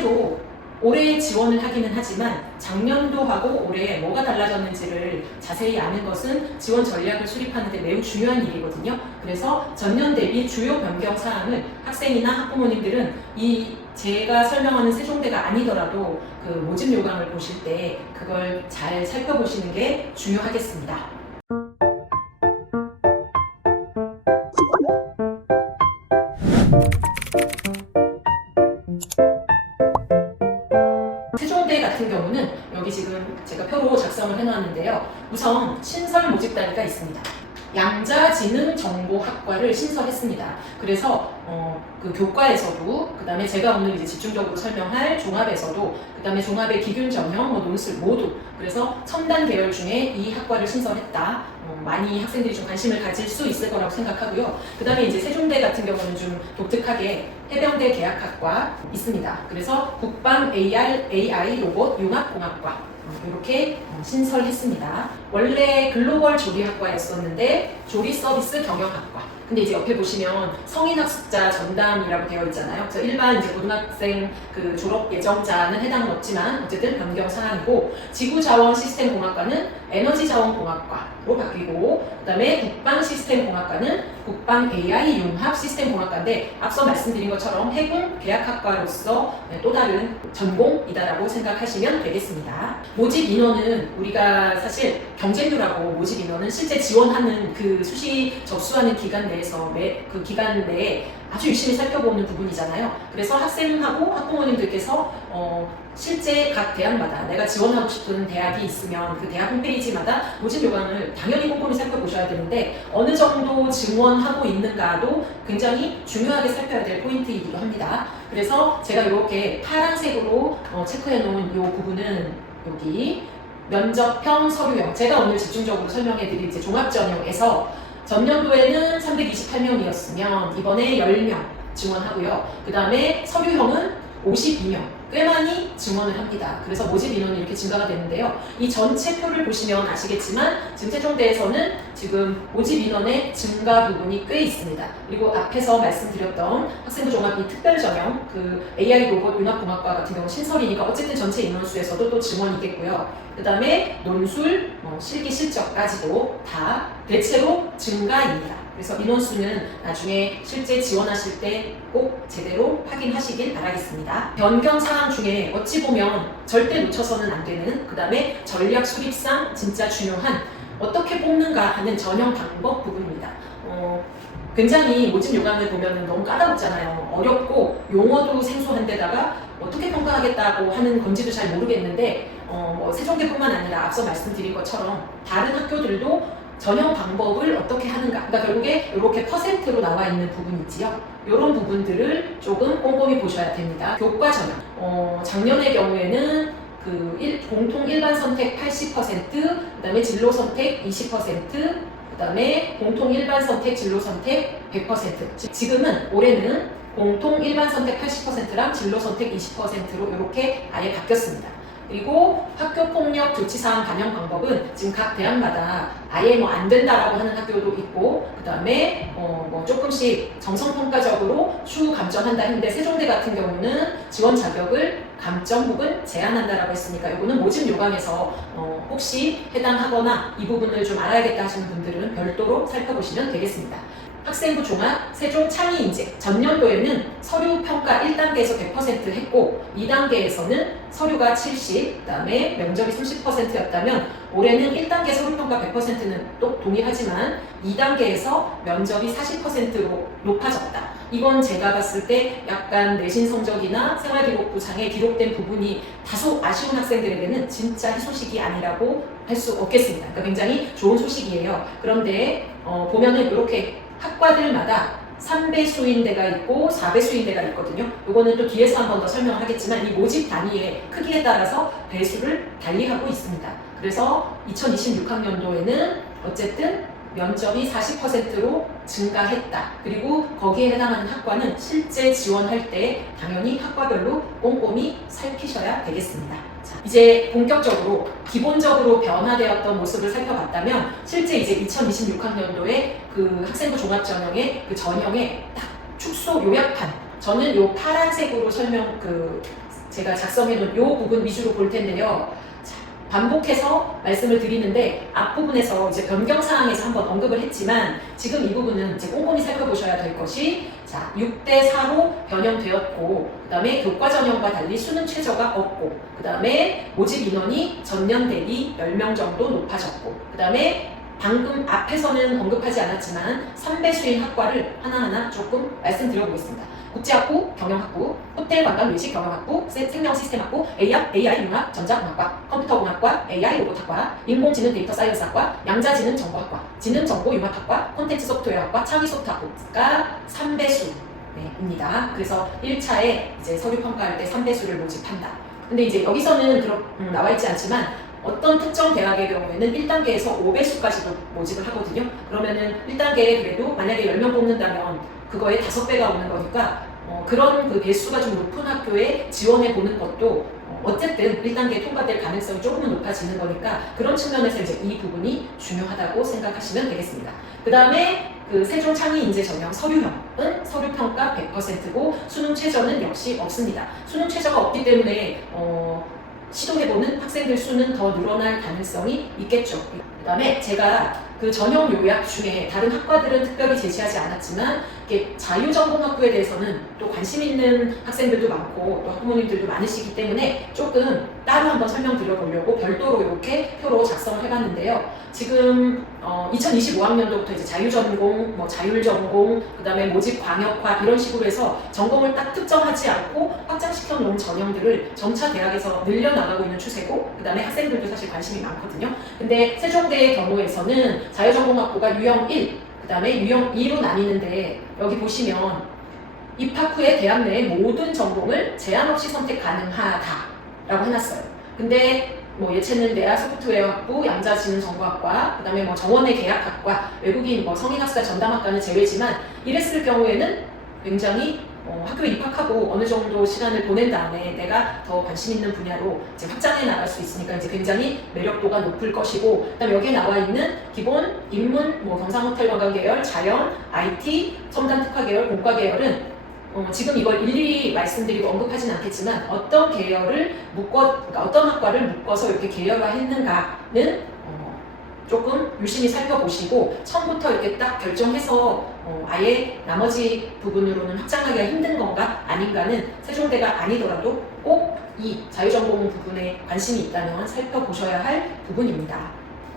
실제로 올해 지원을 하기는 하지만 작년도하고 올해 뭐가 달라졌는지를 자세히 아는 것은 지원 전략을 수립하는 데 매우 중요한 일이거든요. 그래서 전년 대비 주요 변경 사항을 학생이나 학부모님들은 이 제가 설명하는 세종대가 아니더라도 그 모집 요강을 보실 때 그걸 잘 살펴보시는 게 중요하겠습니다. 세종대 같은 경우는 여기 지금 제가 표로 작성을 해놨는데요. 우선 신설 모집 단위가 있습니다. 양자지능정보학과를 신설했습니다. 그래서 그 교과에서도, 그 다음에 제가 오늘 이제 집중적으로 설명할 종합에서도, 그 다음에 종합의 기균 전형, 논술 모두, 그래서 첨단 계열 중에 이 학과를 신설했다. 많이 학생들이 좀 관심을 가질 수 있을 거라고 생각하고요. 그 다음에 이제 세종대 같은 경우는 좀 독특하게 해병대 계약학과 있습니다. 그래서 국방 AI 로봇 융합공학과 이렇게 신설했습니다. 원래 글로벌 조리학과였었는데 조리 서비스 경영학과. 근데 이제 옆에 보시면 성인학습자 전담이라고 되어 있잖아요. 그래서 일반 이제 고등학생 그 졸업 예정자는 해당은 없지만 어쨌든 변경 사항이고, 지구자원 시스템공학과는 에너지자원공학과로 바뀌고, 그다음에 국방시스템공학과는 국방 AI 융합 시스템공학과인데 앞서 말씀드린 것처럼 해군 계약학과로서 또 다른 전공이다라고 생각하시면 되겠습니다. 모집 인원은 우리가 사실 경쟁률하고 모집 인원은 실제 지원하는 그 수시 접수하는 기간 내에서 그 기간 내에 아주 유심히 살펴보는 부분이잖아요. 그래서 학생하고 학부모님들께서 실제 각 대학마다 내가 지원하고 싶은 대학이 있으면 그 대학 홈페이지마다 모집 요강을 당연히 꼼꼼히 살펴보셔야 되는데 어느 정도 증원하고 있는가도 굉장히 중요하게 살펴야 될 포인트이기도 합니다. 그래서 제가 이렇게 파란색으로 체크해 놓은 이 부분은 여기 면접형, 서류형, 제가 오늘 집중적으로 설명해 드릴 이제 종합전형에서 전년도에는 328명이었으면 이번에 10명 증원하고요. 그 다음에 서류형은 52명, 꽤 많이 증원을 합니다. 그래서 모집 인원이 이렇게 증가가 되는데요. 이 전체 표를 보시면 아시겠지만 지금 세종대에서는 지금 모집 인원의 증가 부분이 꽤 있습니다. 그리고 앞에서 말씀드렸던 학생부 종합 특별전형, 그 AI 로봇 융합공학과 같은 경우 신설이니까 어쨌든 전체 인원수에서도 또 증원이겠고요. 그 다음에 논술, 실기 실적까지도 다 대체로 증가입니다. 그래서 인원수는 나중에 실제 지원하실 때 꼭 제대로 확인하시길 바라겠습니다. 변경 사항 중에 어찌 보면 절대 놓쳐서는 안 되는, 그 다음에 전략 수립상 진짜 중요한 어떻게 뽑는가 하는 전형 방법 부분입니다. 굉장히 모집 요강을 보면 너무 까다롭잖아요. 어렵고 용어도 생소한 데다가 어떻게 평가하겠다고 하는 건지도 잘 모르겠는데 세종대뿐만 아니라 앞서 말씀드린 것처럼 다른 학교들도 전형 방법을 어떻게 하는가, 그러니까 결국에 이렇게 퍼센트로 나와 있는 부분 있지요. 이런 부분들을 조금 꼼꼼히 보셔야 됩니다. 교과 전형, 작년의 경우에는 공통 일반 선택 80%, 그 다음에 진로 선택 20%, 그 다음에 공통 일반 선택, 진로 선택 100%. 지금은 올해는 공통 일반 선택 80%랑 진로 선택 20%로 이렇게 아예 바뀌었습니다. 그리고 학교폭력 조치사항 반영 방법은 지금 각 대학마다 아예 안 된다라고 하는 학교도 있고, 그 다음에 조금씩 정성평가적으로 추후 감점한다 했는데 세종대 같은 경우는 지원 자격을 감점 혹은 제한한다라고 했으니까 이거는 모집 요강에서 혹시 해당하거나 이 부분을 좀 알아야겠다 하시는 분들은 별도로 살펴보시면 되겠습니다. 학생부 종합 세종 창의 인재 전년도에는 서류 평가 1단계에서 100% 했고 2단계에서는 서류가 70, 그다음에 면접이 30%였다면 올해는 1단계 서류 평가 100%는 또 동일하지만 2단계에서 면접이 40%로 높아졌다. 이건 제가 봤을 때 약간 내신 성적이나 생활기록부상에 기록된 부분이 다소 아쉬운 학생들에게는 진짜 희소식이 아니라고 할 수 없겠습니다. 그러니까 굉장히 좋은 소식이에요. 그런데 보면은 이렇게 학과들마다 3배수인 데가 있고 4배수인 데가 있거든요. 이거는 또 뒤에서 한 번 더 설명을 하겠지만 이 모집 단위의 크기에 따라서 배수를 달리하고 있습니다. 그래서 2026학년도에는 어쨌든 면접이 40%로 증가했다. 그리고 거기에 해당하는 학과는 실제 지원할 때 당연히 학과별로 꼼꼼히 살피셔야 되겠습니다. 자, 이제 본격적으로 기본적으로 변화되었던 모습을 살펴봤다면 실제 이제 2026학년도에 그 학생부 종합전형의 그 전형의 딱 축소 요약판, 저는 요 파란색으로 제가 작성해놓은 이 부분 위주로 볼 텐데요. 자, 반복해서 말씀을 드리는데 앞부분에서 이제 변경사항에서 한번 언급을 했지만 지금 이 부분은 이제 꼼꼼히 살펴보셔야 될 것이 자, 6대4로 변형되었고 그 다음에 교과 전형과 달리 수능 최저가 없고 그 다음에 모집 인원이 전년 대비 10명 정도 높아졌고 그 다음에 방금 앞에서는 언급하지 않았지만 3배수인 학과를 하나하나 조금 말씀드려보겠습니다. 국제학부, 경영학부, 호텔 관광 외식 경영학부, 생명시스템학부, AI 융합 전자공학과, 컴퓨터공학과, AI 로봇학과, 인공지능 데이터 사이언스학과, 양자지능 정보학과, 지능정보 융합학과, 콘텐츠 소프트웨어학과, 창의 소프트학부가 3배수입니다. 그래서 1차에 이제 서류 평가할 때 3배수를 모집한다. 근데 이제 여기서는 나와 있지 않지만 어떤 특정 대학의 경우에는 1단계에서 5배수까지도 모집을 하거든요. 그러면은 1단계에 그래도 만약에 10명 뽑는다면 그거의 5배가 오는 거니까 그런 그 배수가 좀 높은 학교에 지원해 보는 것도 어쨌든 1단계 통과될 가능성이 조금은 높아지는 거니까 그런 측면에서 이제 이 부분이 중요하다고 생각하시면 되겠습니다. 그 다음에 그 세종 창의 인재 전형 서류형은 서류 평가 100%고 수능 최저는 역시 없습니다. 수능 최저가 없기 때문에 시도해보는 학생들 수는 더 늘어날 가능성이 있겠죠. 그 다음에 제가 그 전형 요약 중에 다른 학과들은 특별히 제시하지 않았지만 이게 자유전공학부에 대해서는 또 관심 있는 학생들도 많고 또 학부모님들도 많으시기 때문에 조금 따로 한번 설명드려보려고 별도로 이렇게 표로 작성을 해봤는데요. 지금 2025학년도부터 이제 자유전공, 자율전공, 그 다음에 모집 광역화 이런 식으로 해서 전공을 딱 특정하지 않고 확장시켜 놓은 전형들을 점차 대학에서 늘려나가고 있는 추세고 그 다음에 학생들도 사실 관심이 많거든요. 근데 세종대의 경우에서는 자유전공학부가 유형 1, 그 다음에 유형 2로 나뉘는데 여기 보시면 입학 후에 대학 내의 모든 전공을 제한 없이 선택 가능하다라고 해놨어요. 근데 예체능 대학 소프트웨어학부, 양자지능정보학과, 그 다음에 정원의 계약학과, 외국인 성인학사 전담학과는 제외지만 이랬을 경우에는 굉장히 학교에 입학하고 어느 정도 시간을 보낸 다음에 내가 더 관심 있는 분야로 이제 확장해 나갈 수 있으니까 이제 굉장히 매력도가 높을 것이고, 그다음에 여기에 나와 있는 기본, 인문, 경상호텔 관광 계열, 자연, IT, 첨단 특화 계열, 공과 계열은 지금 이걸 일일이 말씀드리고 언급하진 않겠지만 어떤 계열을 그러니까 어떤 학과를 묶어서 이렇게 계열화했는가는 조금 유심히 살펴보시고 처음부터 이렇게 딱 결정해서 아예 나머지 부분으로는 확장하기가 힘든 건가 아닌가는 세종대가 아니더라도 꼭 이 자유전공 부분에 관심이 있다면 살펴보셔야 할 부분입니다.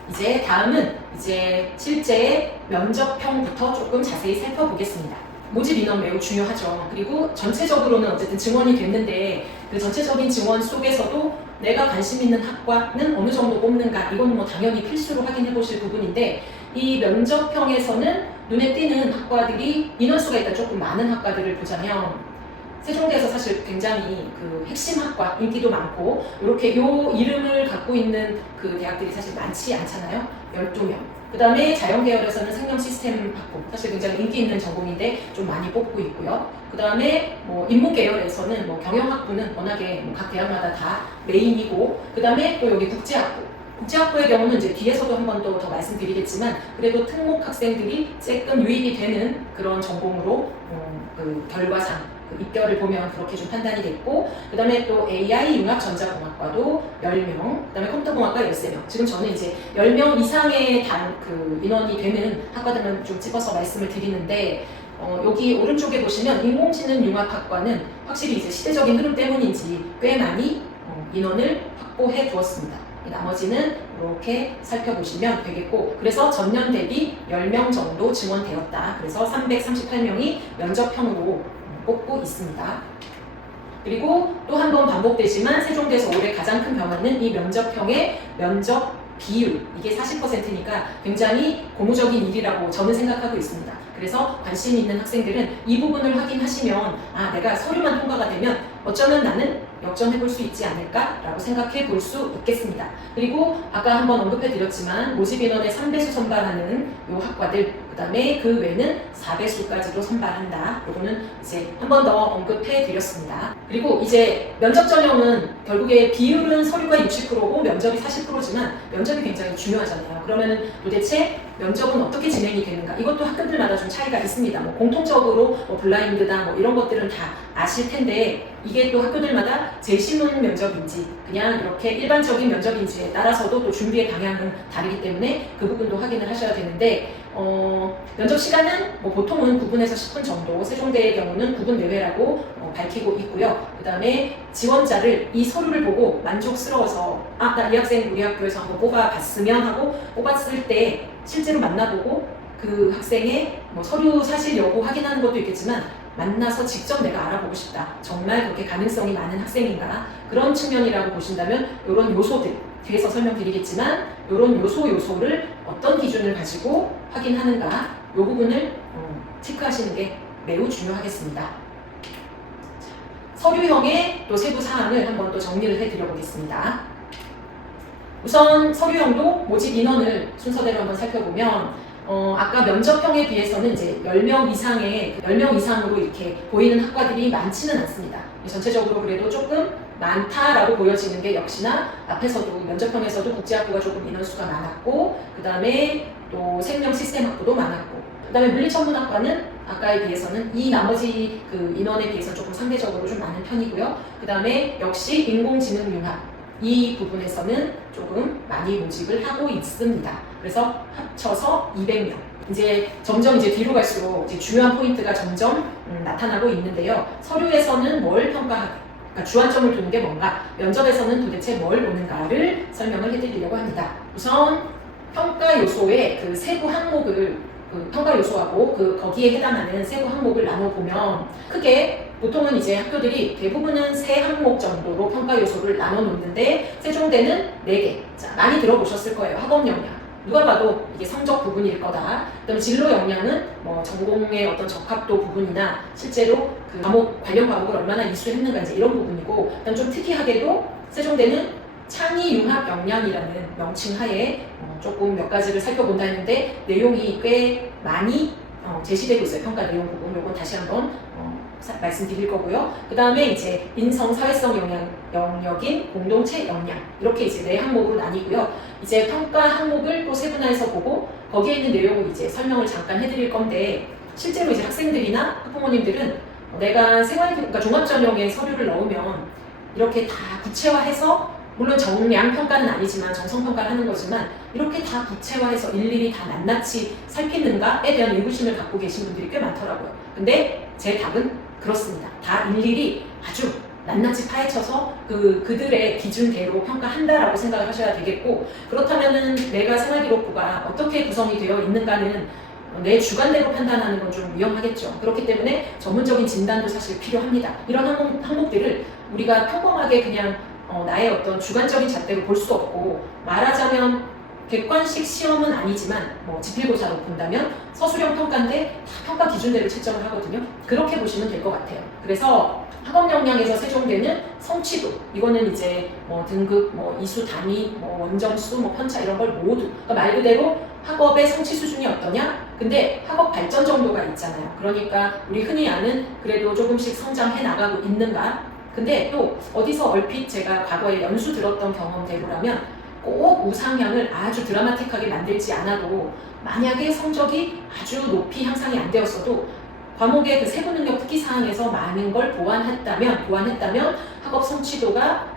이제 다음은 이제 실제 면접형부터 조금 자세히 살펴보겠습니다. 모집 인원 매우 중요하죠. 그리고 전체적으로는 어쨌든 증원이 됐는데 그 전체적인 증원 속에서도 내가 관심 있는 학과는 어느 정도 뽑는가, 이건 당연히 필수로 확인해 보실 부분인데 이 면접형에서는 눈에 띄는 학과들이 인원수가 일단 조금 많은 학과들을 보자면 세종대에서 사실 굉장히 그 핵심 학과, 인기도 많고 이렇게 요 이름을 갖고 있는 그 대학들이 사실 많지 않잖아요. 12명. 그 다음에 자연계열에서는 생명시스템학부, 사실 굉장히 인기 있는 전공인데 좀 많이 뽑고 있고요. 그 다음에 인문계열에서는 경영학부는 워낙에 각 대학마다 다 메인이고, 그 다음에 또 여기 국제학부. 국제학부의 경우는 이제 뒤에서도 한 번 더 말씀드리겠지만 그래도 특목 학생들이 조금 유입이 되는 그런 전공으로 그 결과상 입결을 보면 그렇게 좀 판단이 됐고, 그 다음에 또 AI 융합전자공학과도 10명, 그 다음에 컴퓨터공학과 13명. 지금 저는 이제 10명 이상의 그 인원이 되는 학과들만 좀 찍어서 말씀을 드리는데 여기 오른쪽에 보시면 인공지능 융합학과는 확실히 이제 시대적인 흐름 때문인지 꽤 많이 인원을 확보해 두었습니다. 나머지는 이렇게 살펴보시면 되겠고, 그래서 전년 대비 10명 정도 증원되었다. 그래서 338명이 면접형으로 뽑고 있습니다. 그리고 또 한 번 반복되지만 세종대에서 올해 가장 큰 변화는 이 면접형의 면접 비율, 이게 40%니까 굉장히 고무적인 일이라고 저는 생각하고 있습니다. 그래서 관심 있는 학생들은 이 부분을 확인하시면 내가 서류만 통과가 되면 어쩌면 나는 역전해 볼 수 있지 않을까라고 생각해 볼 수 있겠습니다. 그리고 아까 한번 언급해 드렸지만 모집 인원의 3배수 선발하는 요 학과들, 그 다음에 그 외는 4배수까지도 선발한다. 요거는 이제 한 번 더 언급해 드렸습니다. 그리고 이제 면접 전형은 결국에 비율은 서류가 60%고 면접이 40%지만 면접이 굉장히 중요하잖아요. 그러면은 도대체 면접은 어떻게 진행이 되는가 이것도 학교들마다 좀 차이가 있습니다. 뭐 공통적으로 뭐 블라인드다 뭐 이런 것들은 다 아실 텐데 이게 또 학교들마다 재신문 면접인지 그냥 이렇게 일반적인 면접인지에 따라서도 또 준비의 방향은 다르기 때문에 그 부분도 확인을 하셔야 되는데 면접 시간은 뭐 보통은 9분에서 10분 정도, 세종대의 경우는 9분 내외라고 밝히고 있고요. 그 다음에 지원자를 이 서류를 보고 만족스러워서 나 이 학생 우리 학교에서 한번 뽑아봤으면 하고 뽑았을 때 실제로 만나보고 그 학생의 뭐 서류 사실 여부 확인하는 것도 있겠지만 만나서 직접 내가 알아보고 싶다. 정말 그렇게 가능성이 많은 학생인가 그런 측면이라고 보신다면 이런 요소들 뒤에서 설명드리겠지만 이런 요소를 어떤 기준을 가지고 확인하는가 이 부분을 체크하시는 게 매우 중요하겠습니다. 서류형의 또 세부 사항을 한번 또 정리를 해드려 보겠습니다. 우선 서류형도 모집 인원을 순서대로 한번 살펴보면 아까 면접형에 비해서는 이제 10명 이상으로 이렇게 보이는 학과들이 많지는 않습니다. 전체적으로 그래도 조금 많다라고 보여지는 게 역시나 앞에서도 면접형에서도 국제학부가 조금 인원수가 많았고 그 다음에 또 생명 시스템학부도 많았고 그 다음에 물리천문학과는 아까에 비해서는 이 나머지 그 인원에 비해서 조금 상대적으로 좀 많은 편이고요. 그 다음에 역시 인공지능융합 이 부분에서는 조금 많이 모집을 하고 있습니다. 그래서 합쳐서 200명. 이제 점점 뒤로 갈수록 이제 중요한 포인트가 점점 나타나고 있는데요. 서류에서는 뭘 평가하고, 그러니까 주안점을 두는 게 뭔가, 면접에서는 도대체 뭘 보는가를 설명을 해드리려고 합니다. 우선 평가 요소의 그 세부 항목을 평가 요소하고 거기에 해당하는 세부 항목을 나눠보면 크게 보통은 이제 학교들이 대부분은 3항목 정도로 평가 요소를 나눠 놓는데 세종대는 4개. 자, 많이 들어보셨을 거예요. 학업 역량. 누가 봐도 이게 성적 부분일 거다. 그다음 진로 역량은 뭐 전공의 어떤 적합도 부분이나 실제로 그 관련 과목을 얼마나 이수했는가 이제 이런 부분이고, 그다음 좀 특이하게도 세종대는 창의 융합 역량이라는 명칭 하에 조금 몇 가지를 살펴본다 했는데 내용이 꽤 많이 제시되고 있어요. 평가 내용 부분. 요건 다시 한번 말씀드릴 거고요. 그 다음에 이제 인성 사회성 영역인 공동체 역량 이렇게 이제 4항목으로 나뉘고요. 이제 평가 항목을 또 세분화해서 보고 거기에 있는 내용을 이제 설명을 잠깐 해드릴 건데 실제로 이제 학생들이나 학부모님들은 내가 그러니까 종합전형에 서류를 넣으면 이렇게 다 구체화해서 물론 정량 평가는 아니지만 정성 평가를 하는 거지만 이렇게 다 구체화해서 일일이 다 낱낱이 살피는가에 대한 의구심을 갖고 계신 분들이 꽤 많더라고요. 근데 제 답은 그렇습니다. 다 일일이 아주 낱낱이 파헤쳐서 그들의 기준대로 평가한다라고 생각을 하셔야 되겠고, 그렇다면은 내가 생활기록부가 어떻게 구성이 되어 있는가는 내 주관대로 판단하는 건 좀 위험하겠죠. 그렇기 때문에 전문적인 진단도 사실 필요합니다. 이런 항목들을 우리가 평범하게 그냥 나의 어떤 주관적인 잣대로 볼 수 없고, 말하자면 객관식 시험은 아니지만 지필고사로 본다면 서술형 평가인데 다 평가 기준대로 채점을 하거든요. 그렇게 보시면 될 것 같아요. 그래서 학업 역량에서 세종대는 성취도, 이거는 이제 등급, 이수 단위, 원점수, 편차 이런 걸 모두, 그러니까 말 그대로 학업의 성취 수준이 어떠냐? 근데 학업 발전 정도가 있잖아요. 그러니까 우리 흔히 아는 그래도 조금씩 성장해 나가고 있는가? 근데 또 어디서 얼핏 제가 과거에 연수 들었던 경험대로라면 꼭 우상향을 아주 드라마틱하게 만들지 않아도 만약에 성적이 아주 높이 향상이 안 되었어도 과목의 그 세부 능력 특기 사항에서 많은 걸 보완했다면 학업 성취도가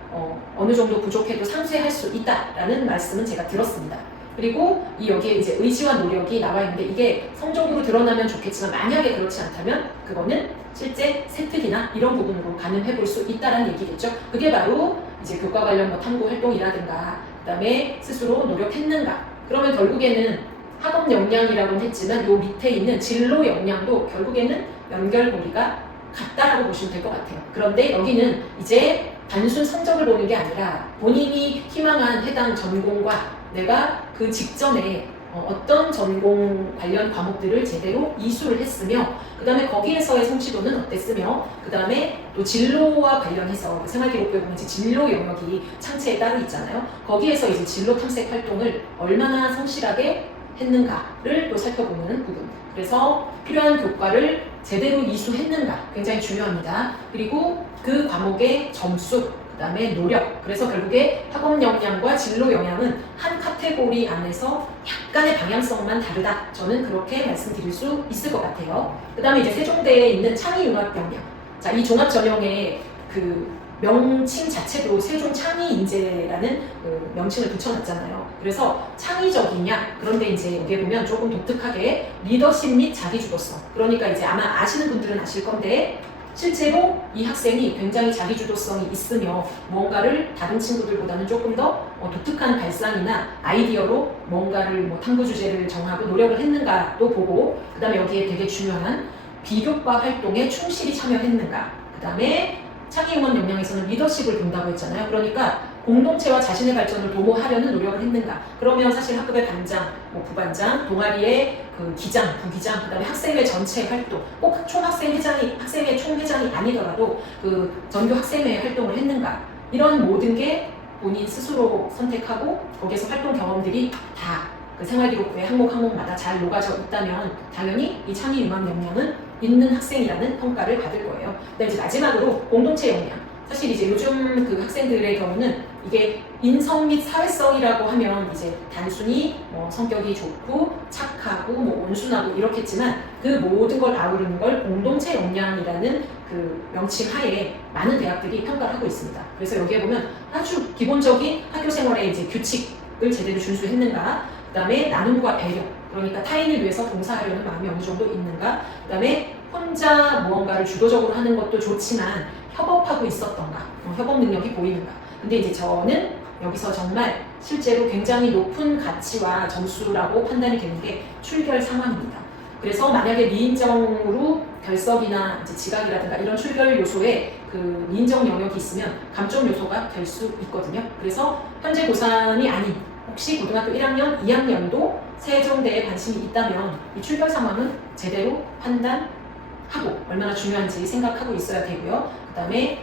어느 정도 부족해도 상쇄할 수 있다라는 말씀은 제가 들었습니다. 그리고 여기에 이제 의지와 노력이 나와 있는데 이게 성적으로 드러나면 좋겠지만 만약에 그렇지 않다면 그거는 실제 세특이나 이런 부분으로 가늠해 볼 수 있다는 얘기겠죠. 그게 바로 이제 교과 관련 탐구 활동이라든가 그다음에 스스로 노력했는가. 그러면 결국에는 학업 역량이라고는 했지만 요 밑에 있는 진로 역량도 결국에는 연결고리가 같다라고 보시면 될 것 같아요. 그런데 여기는 이제 단순 성적을 보는 게 아니라 본인이 희망한 해당 전공과 내가 그 직전에 어떤 전공 관련 과목들을 제대로 이수를 했으며 그 다음에 거기에서의 성취도는 어땠으며 그 다음에 또 진로와 관련해서 생활기록부에 보면 이제 진로 영역이 창체에 따로 있잖아요. 거기에서 이제 진로 탐색 활동을 얼마나 성실하게 했는가를 또 살펴보는 부분. 그래서 필요한 교과를 제대로 이수했는가 굉장히 중요합니다. 그리고 그 과목의 점수, 그 다음에 노력. 그래서 결국에 학업 역량과 진로 역량은 한 카테고리 안에서 약간의 방향성만 다르다. 저는 그렇게 말씀드릴 수 있을 것 같아요. 그 다음에 이제 세종대에 있는 창의융합 역량. 자, 이 종합 전형의 그 명칭 자체도 세종 창의인재라는 그 명칭을 붙여놨잖아요. 그래서 창의적이냐? 그런데 이제 여기에 보면 조금 독특하게 리더십 및 자기주도성. 그러니까 이제 아마 아시는 분들은 아실 건데 실제로 이 학생이 굉장히 자기주도성이 있으며 뭔가를 다른 친구들보다는 조금 더 독특한 발상이나 아이디어로 뭔가를 뭐 탐구 주제를 정하고 노력을 했는가도 보고, 그 다음에 여기에 되게 중요한 비교과 활동에 충실히 참여했는가, 그 다음에 창의융합 역량에서는 리더십을 본다고 했잖아요. 그러니까 공동체와 자신의 발전을 도모하려는 노력을 했는가. 그러면 사실 학급의 반장, 뭐 부반장, 동아리의 그 기장, 부기장, 그 다음에 학생회 전체 활동, 꼭 총학생회장이, 학생회 총회장이 아니더라도 그 전교 학생회 활동을 했는가. 이런 모든 게 본인 스스로 선택하고 거기에서 활동 경험들이 다 그 생활기록부의 항목마다 잘 녹아져 있다면 당연히 이 창의융합 역량은 있는 학생이라는 평가를 받을 거예요. 그다음에 이제 마지막으로 공동체 역량. 사실 이제 요즘 그 학생들의 경우는 이게 인성 및 사회성이라고 하면 이제 단순히 뭐 성격이 좋고 착하고 뭐 온순하고 이렇겠지만 그 모든 걸 아우르는 걸 공동체 역량이라는 그 명칭 하에 많은 대학들이 평가를 하고 있습니다. 그래서 여기에 보면 아주 기본적인 학교 생활의 이제 규칙을 제대로 준수했는가, 그 다음에 나눔과 배려, 그러니까 타인을 위해서 봉사하려는 마음이 어느 정도 있는가, 그 다음에 혼자 무언가를 주도적으로 하는 것도 좋지만 협업하고 있었던가, 협업 능력이 보이는가. 근데 이제 저는 여기서 정말 실제로 굉장히 높은 가치와 점수라고 판단이 되는 게 출결 상황입니다. 그래서 만약에 미인정으로 결석이나 이제 지각이라든가 이런 출결 요소에 그 미인정 영역이 있으면 감점 요소가 될 수 있거든요. 그래서 현재 고3이 아닌 혹시 고등학교 1학년, 2학년도 세종대에 관심이 있다면 이 출결 상황은 제대로 판단하고 얼마나 중요한지 생각하고 있어야 되고요. 그 다음에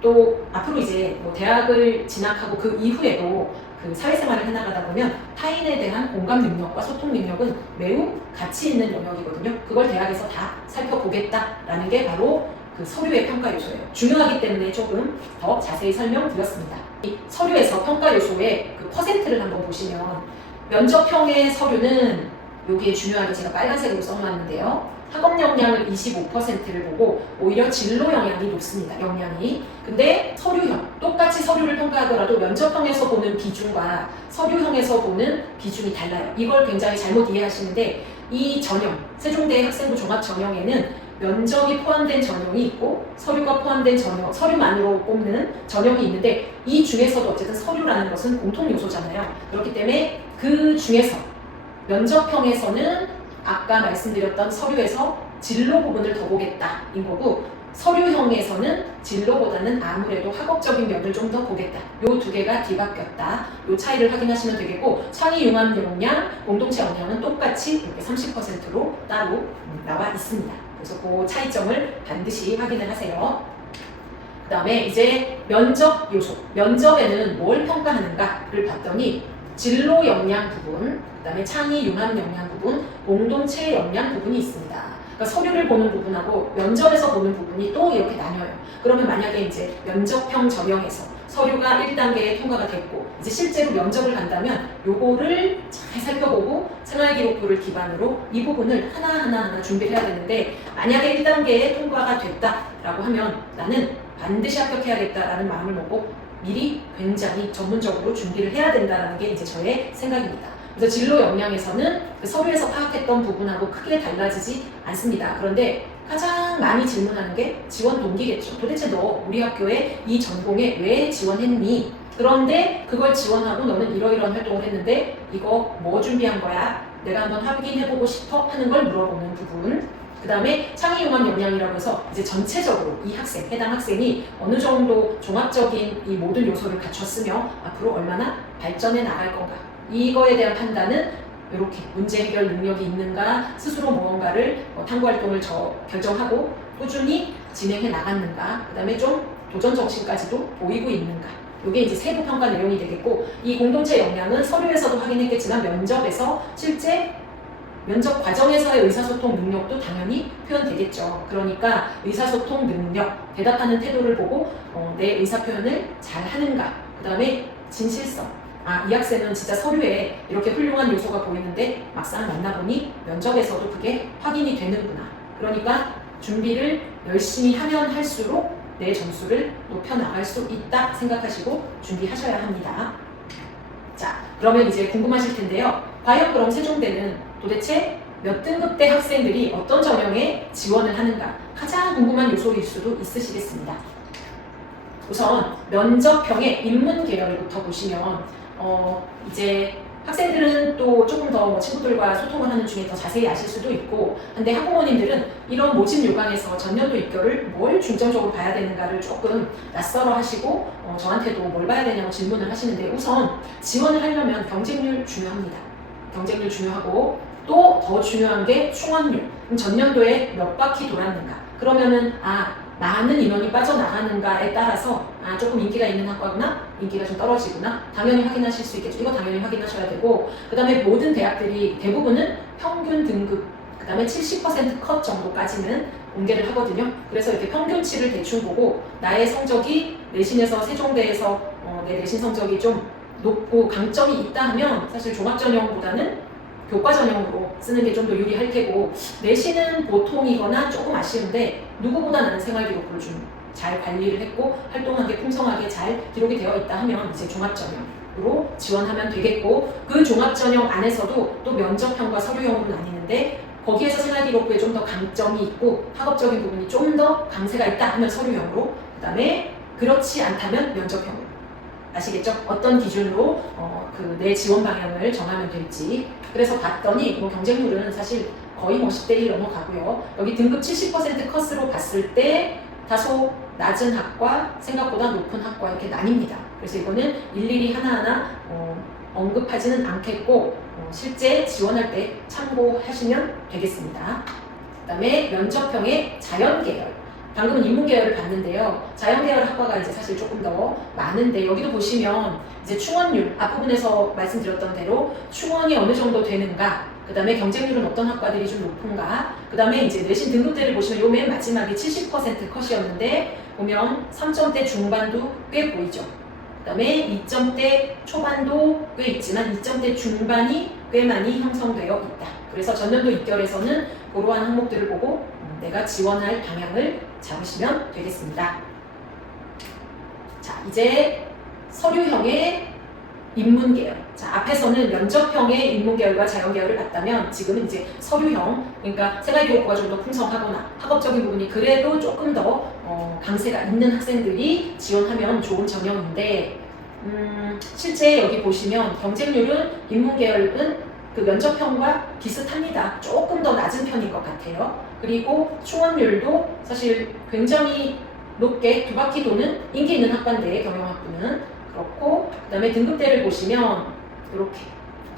또 앞으로 이제 뭐 대학을 진학하고 그 이후에도 그 사회생활을 해나가다 보면 타인에 대한 공감 능력과 소통 능력은 매우 가치 있는 영역이거든요. 그걸 대학에서 다 살펴보겠다라는 게 바로 그 서류의 평가 요소예요. 중요하기 때문에 조금 더 자세히 설명드렸습니다. 이 서류에서 평가 요소의 그 퍼센트를 한번 보시면 면접형의 서류는 여기에 중요하게 제가 빨간색으로 써놓았는데요. 학업 역량을 25%를 보고 오히려 진로 역량이 높습니다. 역량이. 근데 서류형, 똑같이 서류를 평가하더라도 면접형에서 보는 비중과 서류형에서 보는 비중이 달라요. 이걸 굉장히 잘못 이해하시는데 이 전형, 세종대 학생부 종합 전형에는 면접이 포함된 전형이 있고 서류가 포함된 전형, 서류만으로 뽑는 전형이 있는데 이 중에서도 어쨌든 서류라는 것은 공통 요소잖아요. 그렇기 때문에 그 중에서 면접형에서는 아까 말씀드렸던 서류에서 진로 부분을 더 보겠다인 거고, 서류형에서는 진로보다는 아무래도 학업적인 면을 좀 더 보겠다. 요 두 개가 뒤바뀌었다. 요 차이를 확인하시면 되겠고, 창의융합 역량, 공동체 역량은 똑같이 이렇게 30%로 따로 나와 있습니다. 그래서 그 차이점을 반드시 확인을 하세요. 그 다음에 이제 면접 요소. 면접에는 뭘 평가하는가를 봤더니 진로 역량 부분, 그 다음에 창의 융합 역량 부분, 공동체 역량 부분이 있습니다. 그러니까 서류를 보는 부분하고 면접에서 보는 부분이 또 이렇게 나뉘어요. 그러면 만약에 이제 면접형 전형에서 서류가 1단계에 통과가 됐고 이제 실제로 면접을 간다면 요거를 잘 살펴보고 생활기록부를 기반으로 이 부분을 하나하나 준비를 해야 되는데, 만약에 1단계에 통과가 됐다라고 하면 나는 반드시 합격해야겠다라는 마음을 먹고 미리 굉장히 전문적으로 준비를 해야 된다는 게 이제 저의 생각입니다. 그래서 진로 역량에서는 그 서류에서 파악했던 부분하고 크게 달라지지 않습니다. 그런데 가장 많이 질문하는 게 지원 동기겠죠. 도대체 너 우리 학교에 이 전공에 왜 지원했니? 그런데 그걸 지원하고 너는 이러이러한 활동을 했는데 이거 뭐 준비한 거야? 내가 한번 확인해보고 싶어? 하는 걸 물어보는 부분. 그 다음에 창의융합 역량이라고 해서 이제 전체적으로 이 학생, 해당 학생이 어느 정도 종합적인 이 모든 요소를 갖췄으며 앞으로 얼마나 발전해 나갈 건가. 이거에 대한 판단은 이렇게 문제 해결 능력이 있는가, 스스로 무언가를 탐구활동을 결정하고 꾸준히 진행해 나갔는가, 그 다음에 좀 도전 정신까지도 보이고 있는가. 이게 이제 세부 평가 내용이 되겠고, 이 공동체 역량은 서류에서도 확인했겠지만 면접에서 실제 면접 과정에서의 의사소통 능력도 당연히 표현되겠죠. 그러니까 의사소통 능력, 대답하는 태도를 보고 내 의사표현을 잘 하는가, 그 다음에 진실성. 이 학생은 진짜 서류에 이렇게 훌륭한 요소가 보이는데 막상 만나보니 면접에서도 그게 확인이 되는구나. 그러니까 준비를 열심히 하면 할수록 내 점수를 높여나갈 수 있다 생각하시고 준비하셔야 합니다. 자, 그러면 이제 궁금하실 텐데요. 과연 그럼 세종대는 도대체 몇 등급대 학생들이 어떤 전형에 지원을 하는가? 가장 궁금한 요소일 수도 있으시겠습니다. 우선 면접형의 인문 계열부터 보시면 이제 학생들은 또 조금 더 친구들과 소통을 하는 중에 더 자세히 아실 수도 있고, 근데 학부모님들은 이런 모집 요강에서 전년도 입결을 뭘 중점적으로 봐야 되는가를 조금 낯설어 하시고 저한테도 뭘 봐야 되냐고 질문을 하시는데, 우선 지원을 하려면 경쟁률 중요합니다. 경쟁률 중요하고 또 더 중요한 게 충원률. 그럼 전년도에 몇 바퀴 돌았는가? 그러면은 많은 인원이 빠져나가는가에 따라서 조금 인기가 있는 학과구나, 인기가 좀 떨어지구나, 당연히 확인하실 수 있겠죠. 이거 당연히 확인하셔야 되고, 그 다음에 모든 대학들이 대부분은 평균 등급, 그 다음에 70% 컷 정도까지는 공개를 하거든요. 그래서 이렇게 평균치를 대충 보고 나의 성적이 내신에서 세종대에서 내 내신 성적이 좀 높고 강점이 있다 하면 사실 종합전형보다는 교과전형으로 쓰는 게 좀 더 유리할 테고, 내신은 보통이거나 조금 아쉬운데 누구보다 나는 생활기록부를 좀 잘 관리를 했고 활동한 게 풍성하게 잘 기록이 되어 있다 하면 이제 종합전형으로 지원하면 되겠고, 그 종합전형 안에서도 또 면접형과 서류형으로 나뉘는데 거기에서 생활기록부에 좀 더 강점이 있고 학업적인 부분이 좀 더 강세가 있다 하면 서류형으로, 그 다음에 그렇지 않다면 면접형으로. 아시겠죠? 어떤 기준으로 내 지원 방향을 정하면 될지. 그래서 봤더니 경쟁률은 사실 거의 10대 1 넘어가고요. 여기 등급 70% 컷으로 봤을 때 다소 낮은 학과, 생각보다 높은 학과 이렇게 나뉩니다. 그래서 이거는 일일이 하나하나 언급하지는 않겠고 실제 지원할 때 참고하시면 되겠습니다. 그 다음에 면접형의 자연계열. 방금은 인문계열을 봤는데요. 자연계열 학과가 이제 사실 조금 더 많은데, 여기도 보시면 이제 충원률, 앞부분에서 말씀드렸던 대로 충원이 어느 정도 되는가, 그 다음에 경쟁률은 어떤 학과들이 좀 높은가, 그 다음에 이제 내신 등급대를 보시면 요 맨 마지막에 70% 컷이었는데 보면 3점대 중반도 꽤 보이죠. 그 다음에 2점대 초반도 꽤 있지만 2점대 중반이 꽤 많이 형성되어 있다. 그래서 전년도 입결에서는 그러한 항목들을 보고 내가 지원할 방향을 잡으시면 되겠습니다. 자, 이제 서류형의 인문계열. 자, 앞에서는 면접형의 인문계열과 자연계열을 봤다면 지금은 이제 서류형, 그러니까 생활기록부가 좀 더 풍성하거나 학업적인 부분이 그래도 조금 더 강세가 있는 학생들이 지원하면 좋은 전형인데, 실제 여기 보시면 경쟁률은 인문계열은 그 면접형과 비슷합니다. 조금 더 낮은 편인 것 같아요. 그리고 충원률도 사실 굉장히 높게 두 바퀴 도는 인기 있는 학과인데 경영학부는 그렇고, 그 다음에 등급대를 보시면 이렇게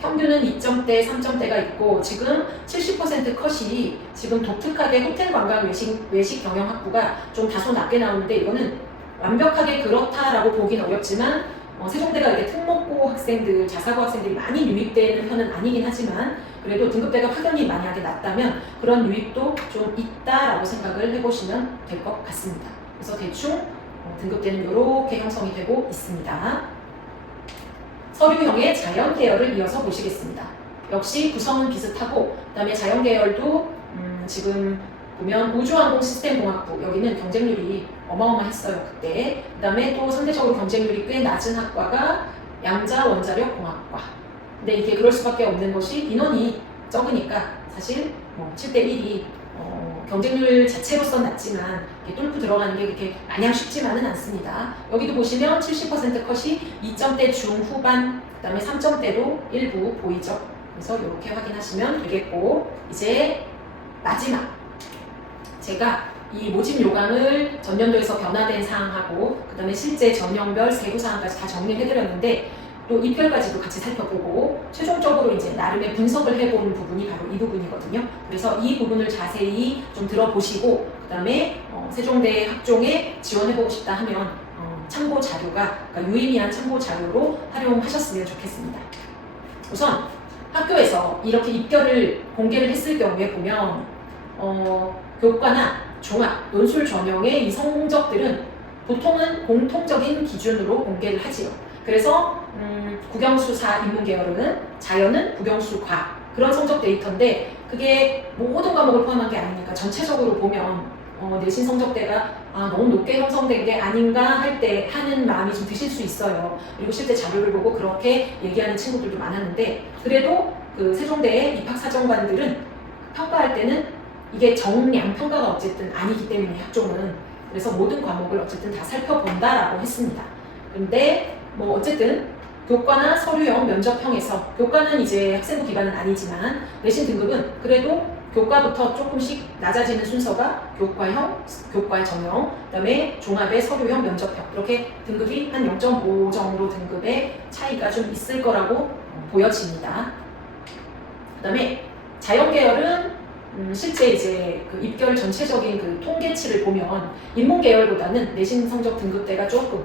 평균은 2점대, 3점대가 있고 지금 70% 컷이 지금 독특하게 호텔 관광 외식 경영학부가 좀 다소 낮게 나오는데, 이거는 완벽하게 그렇다라고 보긴 어렵지만 세종대가 이렇게 특목고 학생들, 자사고 학생들이 많이 유입되는 편은 아니긴 하지만 그래도 등급대가 확연히 만약에 낮다면 그런 유입도 좀 있다라고 생각을 해보시면 될 것 같습니다. 그래서 대충 등급대는 이렇게 형성이 되고 있습니다. 서류형의 자연계열을 이어서 보시겠습니다. 역시 구성은 비슷하고, 그 다음에 자연계열도 지금 보면 우주항공시스템공학부, 여기는 경쟁률이 어마어마했어요 그때. 그 다음에 또 상대적으로 경쟁률이 꽤 낮은 학과가 양자원자력공학과. 근데 이게 그럴 수밖에 없는 것이 인원이 적으니까 사실 7대 1이 경쟁률 자체로선 낮지만 뚫고 들어가는 게 그렇게 마냥 쉽지만은 않습니다. 여기도 보시면 70% 컷이 2점대 중후반, 그 다음에 3점대도 일부 보이죠. 그래서 이렇게 확인하시면 되겠고, 이제 마지막, 제가 이 모집 요강을 전년도에서 변화된 사항하고 그 다음에 실제 전형별 세부 사항까지 다 정리를 해드렸는데, 또 입결까지도 같이 살펴보고 최종적으로 이제 나름의 분석을 해보는 부분이 바로 이 부분이거든요. 그래서 이 부분을 자세히 좀 들어보시고 그 다음에 세종대 학종에 지원해보고 싶다 하면 참고 자료가, 그러니까 유의미한 참고 자료로 활용하셨으면 좋겠습니다. 우선 학교에서 이렇게 입결을 공개를 했을 경우에 보면 교과나 종합, 논술 전형의 이 성적들은 보통은 공통적인 기준으로 공개를 하지요. 그래서 국영수사 인문계열은 자연은 국영수과 그런 성적 데이터인데 그게 모든 과목을 포함한 게 아니니까 전체적으로 보면 내신 성적대가 너무 높게 형성된 게 아닌가 할 때 하는 마음이 좀 드실 수 있어요. 그리고 실제 자료를 보고 그렇게 얘기하는 친구들도 많았는데 그래도 그 세종대의 입학사정관들은 평가할 때는 이게 정량 평가가 어쨌든 아니기 때문에 학종은 그래서 모든 과목을 어쨌든 다 살펴본다라고 했습니다. 근데 뭐 어쨌든 교과나 서류형 면접형에서 교과는 이제 학생부 기반은 아니지만 내신 등급은 그래도 교과부터 조금씩 낮아지는 순서가 교과형, 교과 전형, 그다음에 종합의 서류형, 면접형 이렇게 등급이 한 0.5 정도 등급의 차이가 좀 있을 거라고 보여집니다. 그다음에 자연계열은 실제 이제 그 입결 전체적인 그 통계치를 보면 인문계열보다는 내신 성적 등급대가 조금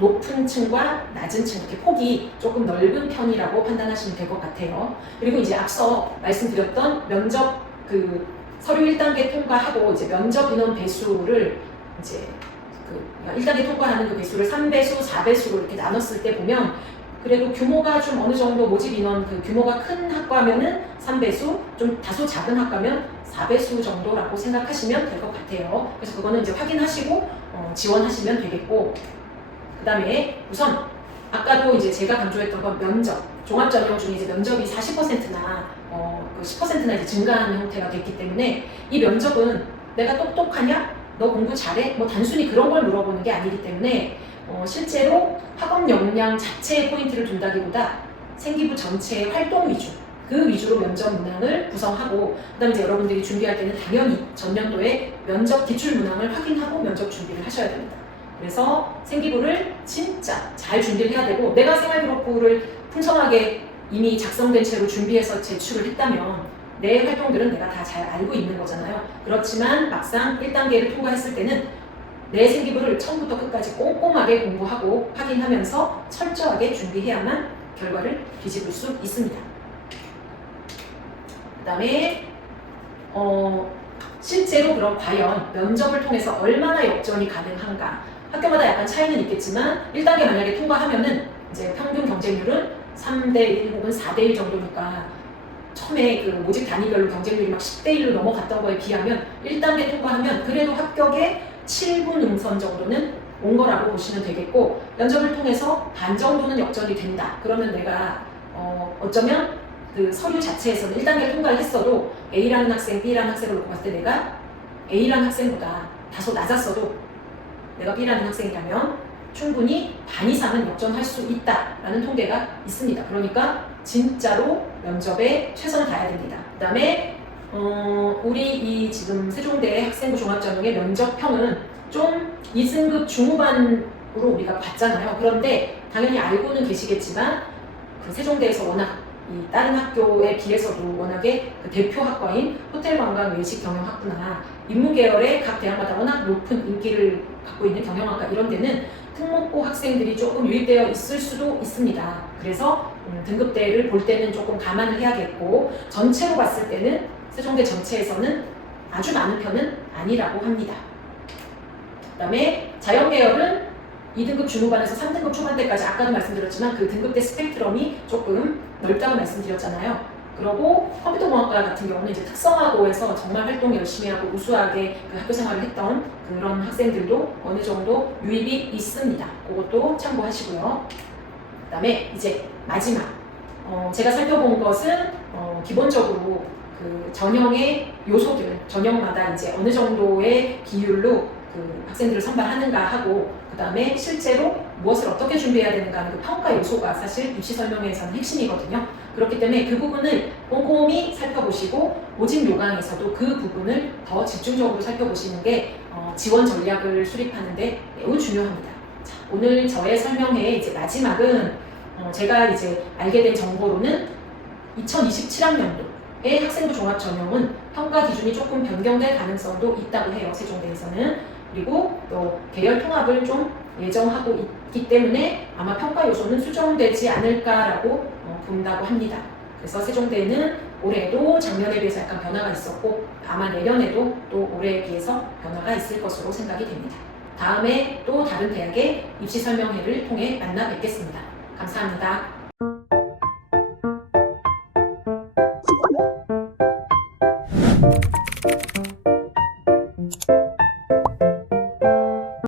높은 층과 낮은 층 이렇게 폭이 조금 넓은 편이라고 판단하시면 될 것 같아요. 그리고 이제 앞서 말씀드렸던 면접 그 서류 1단계 통과하고 이제 면접 인원 배수를 이제 그 1단계 통과하는 그 배수를 3배수, 4배수로 이렇게 나눴을 때 보면 그래도 규모가 좀 어느 정도 모집 인원 그 규모가 큰 학과면은 3배수, 좀 다소 작은 학과면 4배수 정도라고 생각하시면 될 것 같아요. 그래서 그거는 이제 확인하시고 지원하시면 되겠고 그 다음에 우선 아까도 이제 제가 강조했던 건 면접, 종합전형 중에 이제 면접이 40%나 10%나 이제 증가하는 형태가 됐기 때문에 이 면접은 내가 똑똑하냐? 너 공부 잘해? 뭐 단순히 그런 걸 물어보는 게 아니기 때문에 실제로 학업 역량 자체에 포인트를 둔다기보다 생기부 전체의 활동 위주 그 위주로 면접 문항을 구성하고 그다음에 이제 여러분들이 준비할 때는 당연히 전년도에 면접 기출 문항을 확인하고 면접 준비를 하셔야 됩니다. 그래서 생기부를 진짜 잘 준비를 해야 되고 내가 생활기록부를 풍성하게 이미 작성된 채로 준비해서 제출을 했다면 내 활동들은 내가 다 잘 알고 있는 거잖아요. 그렇지만 막상 1단계를 통과했을 때는 내 생기부를 처음부터 끝까지 꼼꼼하게 공부하고 확인하면서 철저하게 준비해야만 결과를 뒤집을 수 있습니다. 그 다음에 실제로 그럼 과연 면접을 통해서 얼마나 역전이 가능한가 학교마다 약간 차이는 있겠지만 1단계 만약에 통과하면은 이제 평균 경쟁률은 3대1 혹은 4대1 정도니까 처음에 그 모집 단위별로 경쟁률이 막 10대1로 넘어갔던 거에 비하면 1단계 통과하면 그래도 합격의 7분 응선 정도는 온 거라고 보시면 되겠고 면접을 통해서 반 정도는 역전이 된다. 그러면 내가 어쩌면 그 서류 자체에서는 1단계를 통과를 했어도 A라는 학생, B라는 학생을 놓고 봤을 때 내가 A라는 학생보다 다소 낮았어도 내가 B라는 학생이라면 충분히 반 이상은 역전할 수 있다라는 통계가 있습니다. 그러니까 진짜로 면접에 최선을 다해야 됩니다. 그 다음에 우리 이 지금 세종대 학생부 종합전형의 면접형은 좀 2등급 중후반으로 우리가 봤잖아요. 그런데 당연히 알고는 계시겠지만 그 세종대에서 워낙 이 다른 학교에 비해서도 워낙에 그 대표 학과인 호텔관광 외식 경영학부나 인문계열의 각 대학마다 워낙 높은 인기를 갖고 있는 경영학과 이런 데는 특목고 학생들이 조금 유입되어 있을 수도 있습니다. 그래서 등급대를 볼 때는 조금 감안을 해야겠고 전체로 봤을 때는 세종대 전체에서는 아주 많은 편은 아니라고 합니다. 그 다음에 자연계열은 2등급 중후반에서 3등급 초반대까지 아까도 말씀드렸지만 그 등급대 스펙트럼이 조금 넓다고 말씀드렸잖아요. 그리고 컴퓨터공학과 같은 경우는 이제 특성화고에서 정말 활동 열심히 하고 우수하게 그 학교 생활을 했던 그런 학생들도 어느 정도 유입이 있습니다. 그것도 참고하시고요. 그 다음에 이제 마지막 제가 살펴본 것은 기본적으로 그 전형의 요소들 전형마다 이제 어느 정도의 비율로 그 학생들을 선발하는가 하고 그 다음에 실제로 무엇을 어떻게 준비해야 되는가 하는 그 평가 요소가 사실 입시 설명회에서는 핵심이거든요. 그렇기 때문에 그 부분을 꼼꼼히 살펴보시고 모집 요강에서도 그 부분을 더 집중적으로 살펴보시는 게 지원 전략을 수립하는데 매우 중요합니다. 자, 오늘 저의 설명회의 이제 마지막은 제가 이제 알게 된 정보로는 2027학년도의 학생부 종합 전형은 평가 기준이 조금 변경될 가능성도 있다고 해요. 세종대에서는. 그리고 또 계열 통합을 좀 예정하고 있기 때문에 아마 평가 요소는 수정되지 않을까라고 본다고 합니다. 그래서 세종대는 올해도 작년에 비해서 약간 변화가 있었고 아마 내년에도 또 올해에 비해서 변화가 있을 것으로 생각이 됩니다. 다음에 또 다른 대학의 입시 설명회를 통해 만나 뵙겠습니다. 감사합니다.